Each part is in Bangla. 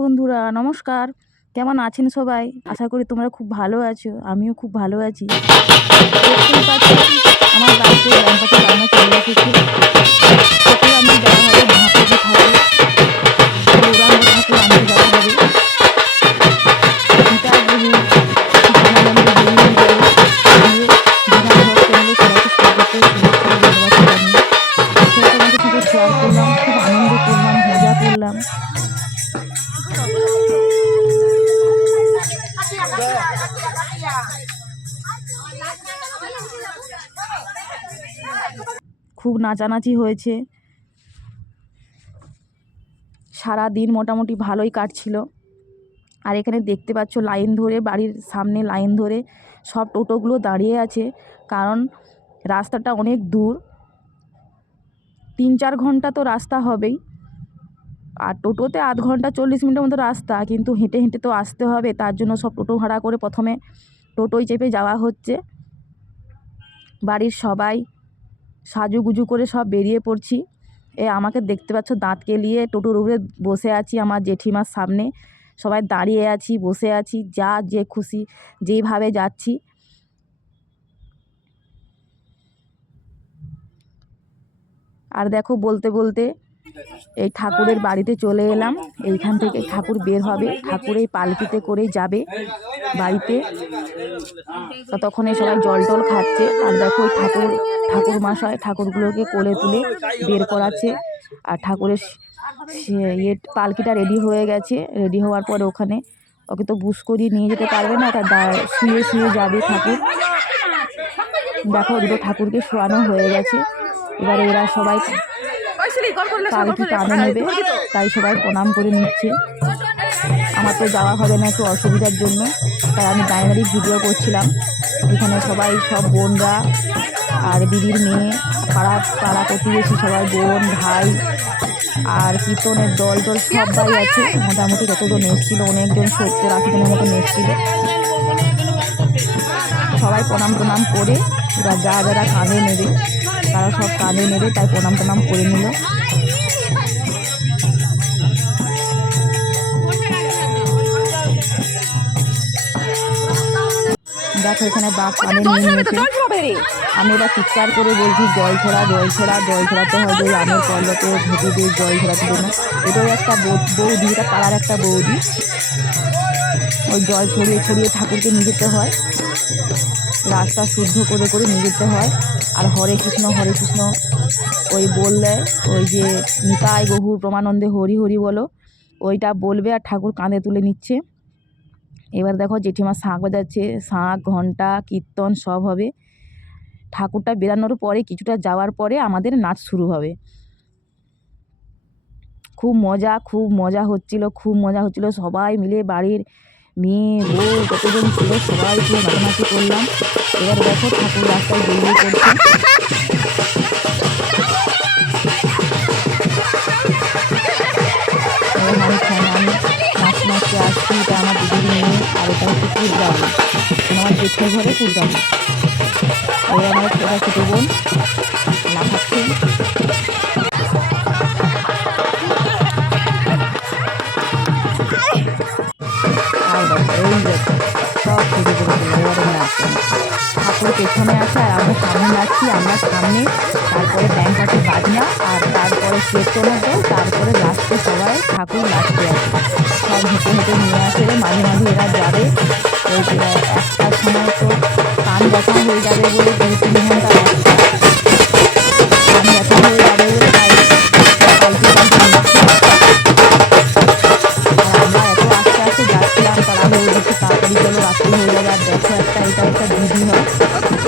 বন্ধুরা, নমস্কার। কেমন আছেন সবাই? আশা করি তোমরা খুব ভালো আছো। আমিও খুব ভালো আছি। দেখতেই পাচ্ছ আমার বাড়িতে ব্যাঙ পাখি বানানো চলে এসেছে। ঠাকুর আনতে যাওয়া হবে, মহাপ্রভু ঠাকুর, গৌরাঙ্গ ঠাকুর আনতে যাওয়া হবে। সীতা বহু প্রেমানন্দে হরি হরি বলে দিয়ে বিধান ভক্ত চ্যানেলে সবাইকে স্বাগত, শুভেচ্ছা ও ভালোবাসা জানিয়ে সেটা তোমাদের সাথে শেয়ার করলাম। খুব আনন্দ করলাম, মজা করলাম। খুব নাচানাচি হয়েছে। সারা দিন মোটামুটি ভালোই কাটছিল। আর এখানে দেখতে পাচ্ছ লাইন ধরে, বাড়ির সামনে লাইন ধরে সব টোটোগুলো দাঁড়িয়ে আছে, কারণ রাস্তাটা অনেক দূর, 3-4 ঘন্টা তো রাস্তা হবেই। আর টোটোতে আধ ঘন্টা 40 মিনিটের মতো রাস্তা, কিন্তু হেঁটে হেঁটে তো আসতে হবে। তার জন্য সব টোটো ভাড়া করে প্রথমে টোটোয় চেপে যাওয়া হচ্ছে। বাড়ির সবাই সাজুগুজু করে সব বেরিয়ে পড়ছি। আমাকে দেখতে পাচ্ছ দাঁত কেলিয়ে টোটোর উপরে বসে আছি আমার জেঠিমার সামনে। সবাই দাঁড়িয়ে আছি, বসে আছি, যা যে খুশি যেইভাবে যাচ্ছি। আর দেখো বলতে বলতে এই ঠাকুরের বাড়িতে চলে এলাম। এইখান থেকে ঠাকুর বের হবে, ঠাকুর এই পালকিতে করেই যাবে বাড়িতে। ততক্ষণে সবাই জল টল খাচ্ছে। আর দেখো ওই ঠাকুর মশাই ঠাকুরগুলোকে কোলে তুলে বের করাচ্ছে। আর ঠাকুরের পালকিটা রেডি হয়ে গেছে। রেডি হওয়ার পরে ওকে তো বুশ করিয়ে নিয়ে যেতে পারবে না, তার শুয়ে শুয়ে যাবে ঠাকুর। দেখো দুটো ঠাকুরকে শোয়ানো হয়ে গেছে। এবারে এরা সবাই পালকি কাঁধে নেবে, তাই সবাই প্রণাম করে নিচ্ছে। আমার তো যাওয়া হবে না একটু অসুবিধার জন্য, তাই আমি দাঁড়িয়ে ভিডিও করছিলাম। এখানে সবাই সব বোনরা আর দিদির মেয়ে, পাড়া প্রতিবেশী সবাই, বোন ভাই আর কীর্তনের দল সবাই আছে। মোটামুটি যতজন এসেছিলো, অনেকজন 70-80 জনের মতন এসেছিলো। সবাই প্রণাম করে যারা কাঁধে নেবে তারা সব কাঁধে নেবে, তাই প্রণাম করে নিল। দেখো এখানে বাঘ কাঁধে নিয়ে নিয়েছে। আমি এবার চিৎকার করে বলছি জল ছড়া। ছড়াতে হয় যে আমের পল্লতে ভেজে দিয়ে জল ছড়াতে জন্য। এটাও একটা বৌদি, এটা পাড়ার একটা বৌদি। ওই জল ছড়িয়ে ঠাকুরকে নিয়ে যেতে হয়, রাস্তা শুদ্ধ করে নিয়ে যেতে হয়। আর হরে কৃষ্ণ ওই বললে, ওই যে নিতাই গহুর প্রমানন্দে হরি হরি বলো, ওইটা বলবে আর ঠাকুর কাঁধে তুলে নিচ্ছে। এবার দেখো জেঠিমা শাঁখ বাজাচ্ছে, শাঁখ ঘণ্টা কীর্তন সব হবে। ঠাকুরটা বেরানোর পরে কিছুটা যাওয়ার পরে আমাদের নাচ শুরু হবে। খুব মজা হচ্ছিল। সবাই মিলে বাড়ির মেয়ে বউ যতজন ছিল সবাই খুব নাচানাচি করলাম। এবার দেখো ঠাকুর রাস্তায় বেরিয়ে পড়ছে। আমি নাচতে আসছি। এটা আমার দিদির মেয়ে, আর এটা হচ্ছে কুলগাবু, আমার জেঠের ঘরে কুলগাবু। এবার আমার ছোটো বোন লাফাচ্ছে। সব শুরু করেছিল। এবারে নাচছে, ঠাকুর পেছনে আছে আর আমরা সামনে নাচছি। আমরা সামনে, তারপরে ব্যাঙ পাখি বাজনা, আর তারপরে কীর্তনের দল, তারপরে লাস্টে সবাই ঠাকুর নাচতে আছে। সব হেঁটে নিয়ে আসে। মাঝে এরা যাবে। ওই 1টার সময় তো কান ব্যথা হয়ে যাবে বলে 2-3 ঘন্টা রাস্তা, কান ব্যথা হয়ে যাবে বলে তাই পাল্টে নিচ্ছে। আর আমরা এত আস্তে যাচ্ছিলাম, তারা বলছে তাড়াতাড়ি চলো, রাত্রি হয়ে যাবে। আর দেখো এটা একটা দিদি হয়,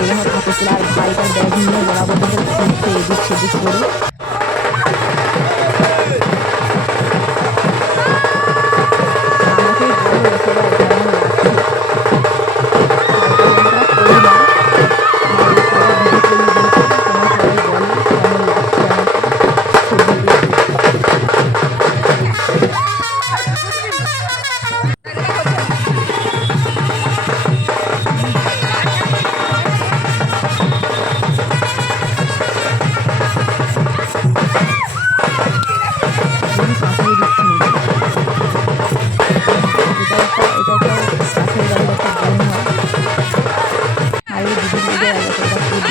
এরকম ঠাকুর তোলা। আর ভাইটার ব্যাগ নিয়ে বরাবর ছুটছে এদিক সেদিক করে।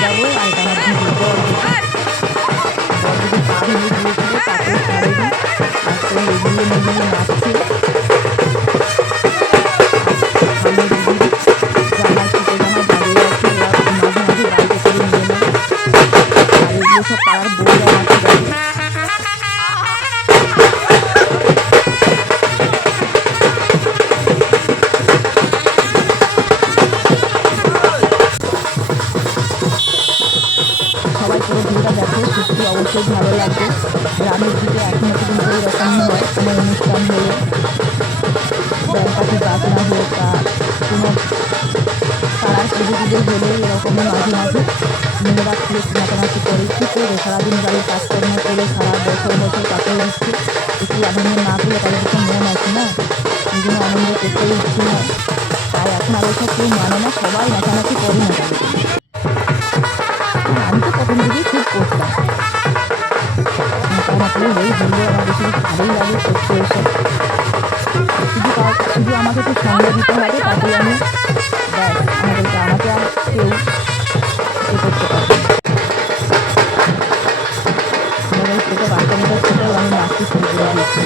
যাবো। আর এটা আমার দিদি বর দিদি, বর দিদি পা ভেঙে গিয়েছিল, তাকেও ছাড়েনি, আস্তে এগিয়ে নিয়ে নাচছে। আর সামনে দিদির জামার ছোটো জামাই দাঁড়িয়ে আছে, ওরা মাঝে মাঝে বাড়িতে করে নিয়ে নেয়। আর এগুলো সব পাড়ার বউরা নাচে গাছে। সবাই পুরো ভিডিওটা দেখো, সত্যি অবশ্যই ভালো লাগবে। গ্রামের দিকে এখনো পর্যন্ত এরকমই হয়, কোনো অনুষ্ঠান হলে, ব্যান্ড পাখি বাজনা হোক বা কোনো পাড়ার পুজো টুজো হলে এরকমই মাঝে মাঝে মেয়েরা খুব নাচানাচি করে। কী করবে, সারাদিন বাড়ির কাজকর্ম করে সারা বছর বছর কাটিয়ে দিচ্ছে, একটু আনন্দ না করলে তাদের কিছু মন আছে না, এই জন্য আনন্দ করতেই ইচ্ছে হয়। তাই এখন আর ওসব কেউ মানে না, সবাই নাচানাচি করে না তাদের জন্য। আমি তো প্রথম থেকেই খুব করতাম নাচানাচি, হই হুল্লোড়, আমার বেশি ভালোই লাগে করতে এসব। শুধু আমাকে একটু সঙ্গ দিতে হবে, তাতেই আমি ব্যাস, আমাকে আর কেউ এ করতে পারবে না। আমার ওই ছোটো বাচ্চা মেয়েটার সাথেও আমি নাচতে শুরু করে দিয়েছি।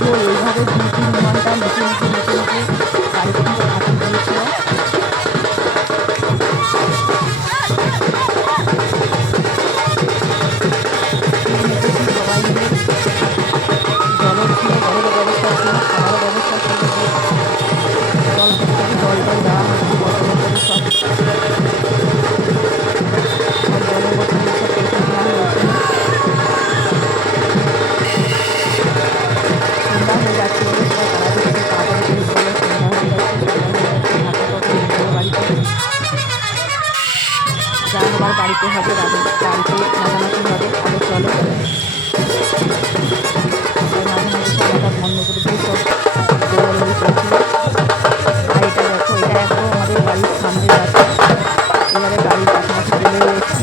তো এইভাবে 2-3 ঘন্টা নেচে নেচে নেচে নেচে বাড়িতে কিন্তু ঠাকুর দিয়েছিল। খুব নেচেছি সবাই মিলে। জলও ছিল, জলেরও ব্যবস্থা ছিল, খাবারও ব্যবস্থা ছিল, যে জল থেকে জল টল দেওয়া হচ্ছে বোতলে করে, সব সব জলের বোতল সব পেটে নেওয়া হয়েছিল। সন্ধ্যা হয়ে যাচ্ছে বলে সবাই তাড়াতাড়ি করে তাড়াতাড়ি করে চলো, সন্ধ্যা হয়ে যাচ্ছে, সন্ধ্যা হয়ে যাচ্ছে, ঠাকুর টাকুর নিয়ে যাবো বাড়িতে, যা হবার বাড়িতে হবে, বাড়িতে নাচানাচি হবে। আগে চলো, তাই মাঝে মাঝে সব এটা বন্ধ করে দিয়ে সব দৌড়াদৌড়ি করছিল। আর এটা দেখো, এটা একদম আমাদের বাড়ির সামনের রাস্তা। এবারে গাড়ির কাছাকাছি চলে এসেছি।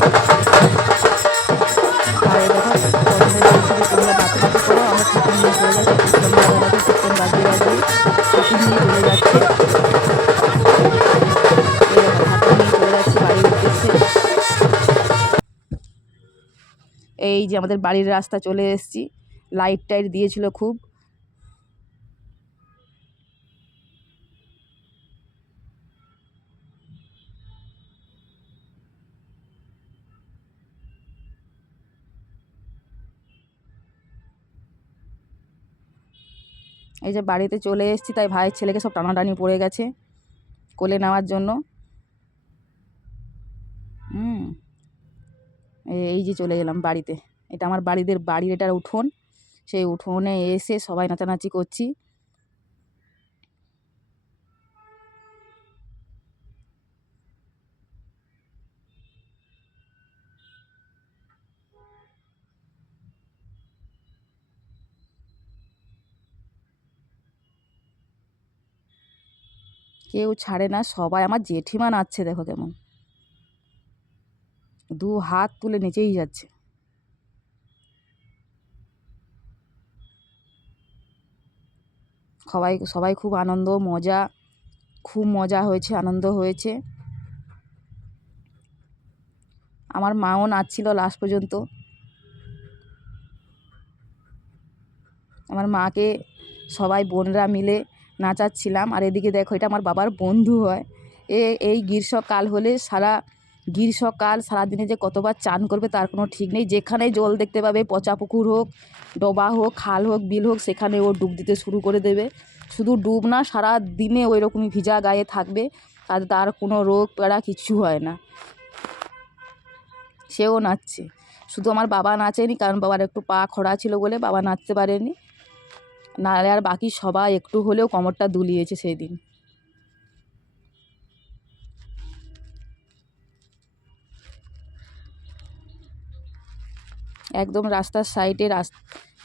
আর এই দেখো, প্রথমে বলছিল তোমরা নাচানাচি করো, আমরা ঠাকুর নিয়ে চলে যাচ্ছি। কীর্তনওয়ালা দেখো কীর্তন বাজিয়ে বাজিয়ে ঠাকুর নিয়ে চলে যাচ্ছে। এই দেখো ঠাকুর নিয়ে চলে যাচ্ছে বাড়ির উদ্দেশ্যে। এই যে আমাদের বাড়ির রাস্তা চলে এসেছি, লাইট টাইট দিয়েছিল খুব। এই যে বাড়িতে চলে এসেছি, তাই ভাইয়ের ছেলেকে সব টানাটানি পড়ে গেছে কোলে নেওয়ার জন্য। হুম, এই যে চলে এলাম বাড়িতে। এটা আমার বাড়ির এটার উঠোন। সেই উঠোনে এসে সবাই নাচানাচি করছি। কেউ ছাড়ে না, সবাই। আমার জেঠিমা নাচছে দেখো কেমন, 2 হাত তুলে নেচেই যাচ্ছে। সবাই সবাই খুব আনন্দ মজা, খুব মজা হয়েছে, আনন্দ হয়েছে। আমার মাও নাচছিল লাস্ট পর্যন্ত। আমার মাকে সবাই বোনরা মিলে নাচাচ্ছিলাম। আর এদিকে দেখো, এটা আমার বাবার বন্ধু হয়। এই গ্রীষ্মকাল হলে গ্রীষ্মকাল সারাদিনে যে কতবার চান করবে তার কোনো ঠিক নেই। যেখানে জল দেখতে পাবে, পচা পুকুর হোক, ডোবা হোক, খাল হোক, বিল হোক, সেখানে ও ডুব দিতে শুরু করে দেবে। শুধু ডুব না, সারা দিনে ওই রকমই ভিজা গায়ে থাকবে, তার কোনো রোগ পেড়া কিচ্ছু হয় না। সেও নাচছে। শুধু আমার বাবা নাচেনি, কারণ বাবার একটু পা খোড়া ছিল বলে বাবা নাচতে পারেনি, নাহলে আর বাকি সবাই একটু হলেও কোমরটা দুলিয়েছে সেই দিন। একদম রাস্তার সাইডে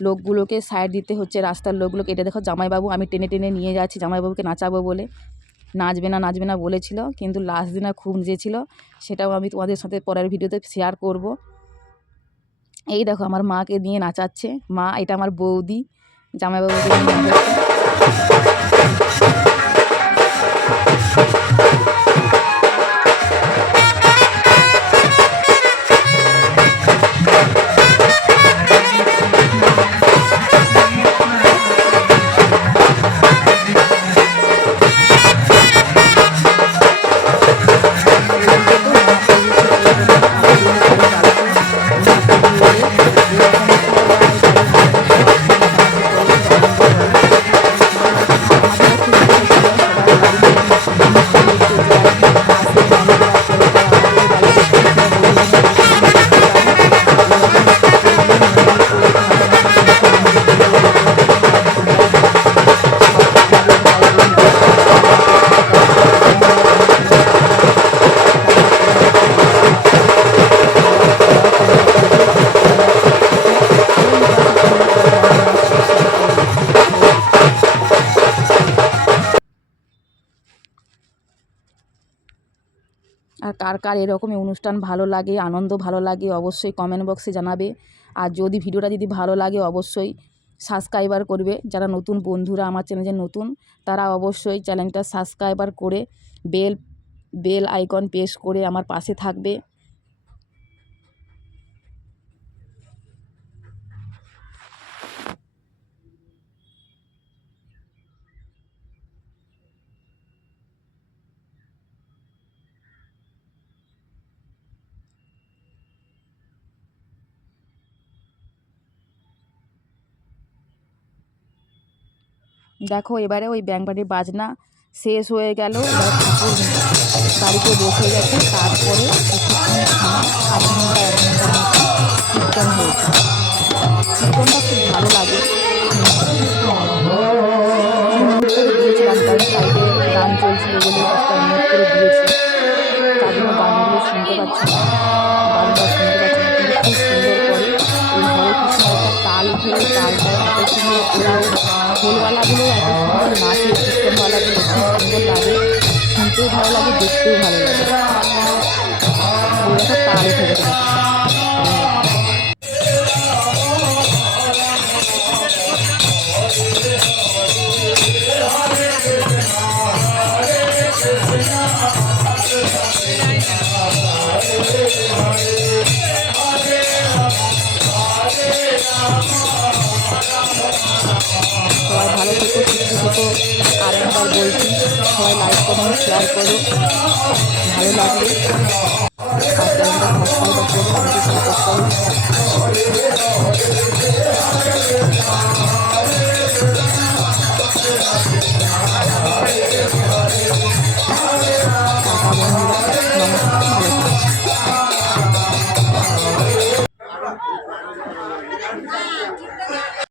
লোকগুলোকে সাইড দিতে হচ্ছে, রাস্তার লোকগুলোকে। এটা দেখো জামাইবাবু, আমি টেনে টেনে নিয়ে যাচ্ছি জামাইবাবুকে নাচাবো বলে। নাচবে না নাচবে না বলেছিল, কিন্তু লাস্ট দিনে খুব নেচেছিল। সেটাও আমি তোমাদের সাথে পরের ভিডিওতে শেয়ার করব। এই দেখো আমার মাকে নিয়ে নাচাচ্ছে, মা এটা আমার বৌদি, জামাইবাবুকে নিয়ে নাচাচ্ছে। আর কার কার এরকমই অনুষ্ঠান ভালো লাগে, আনন্দ ভালো লাগে, অবশ্যই কমেন্ট বক্সে জানাবে। আর যদি ভিডিওটা যদি ভালো লাগে অবশ্যই সাবস্ক্রাইবার করবে। যারা নতুন বন্ধুরা আমার চ্যানেলে নতুন, তারা অবশ্যই চ্যানেলটা সাবস্ক্রাইবার করে বেল আইকন প্রেস করে আমার পাশে থাকবে। দেখো এবারে ওই ব্যাংবাড়ির বাজনা শেষ হয়ে গেল, এবার ঠাকুর বাড়িতে বসে গেছে। তারপরে আধ ঘন্টা 1 ঘন্টার মতো কীর্তন হয়েছে। কীর্তনটা খুব ভালো লাগে। দিয়েছিলাম তার সাইডে গান চলছিল বলে একটা মিউট করে দিয়েছি, তার জন্য গানগুলো শুনতে পাচ্ছি না, গানটা শুনতে পাচ্ছি না। কিন্তু খুব সুন্দর করে এই হরে কৃষ্ণ একটা তাল উঠে, তালটা এত সুন্দর, ওরাও ঢোলওয়ালাগুলো এত সুন্দর নাচে, কীর্তনওয়ালাগুলো খুব সুন্দর লাগে, শুনতেও ভালো লাগে, দেখতেও ভালো লাগে। ওই একটা তাল উঠে গেছে। সবাই ভালো থেকো, সুস্থ থেকো। আর একবার বলছি, সবাই লাইক কমেন্ট শেয়ার করো, ভালো লাগলে। আর